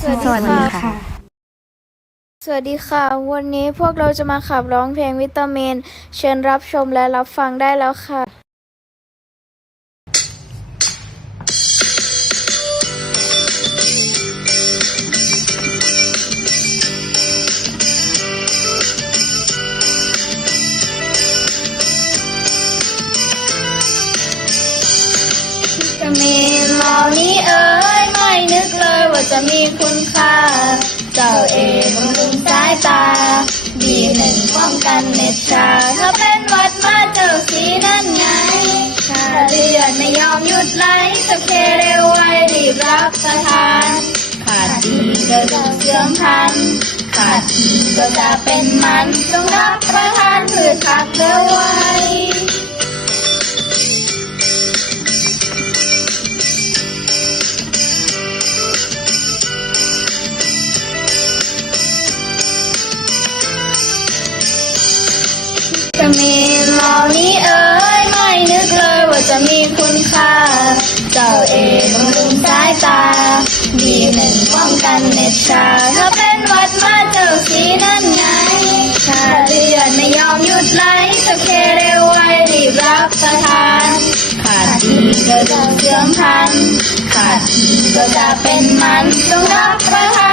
สวัสสวัสดีดีค่ะค่ะ สวัสดีค่ะ วันนี้พวกเราจะมาขับร้องเพลงวิตามิน เชิญรับชมและรับฟังได้แล้วค่ะจะมีเหล่านี้เอ่ย มีคุณค่า เจ้าเองบำรุงสายตา ดีหนึ่งป้องกันเม็ดชา ถ้าเป็นวัดมาเจ้าสีนั่นไงถ้าเลือดไม่ยอมหยุดไหลจะเคเร็วไวรีบรับประทาน ขาดดีก็จะเสื่อมพัน ขาดดีก็จะเป็นมันจงรับประทานเพืช มีเหล่านี้เอ่ยไม่นึกเลยว่าจะมีคุณค่า เจ้าเองบำรุงสายตา ดีหนึ่งป้องกันเม็ดชา ถ้าเป็นวัดมาเจ้าสีนั่นไงถ้าเลือดไม่ยอมหยุดไหลจะเคเร็วไวรีบรับประทานขาดดีก็จะเสื่อมพันขาดดีก็จะเป็นมันจงรับประทา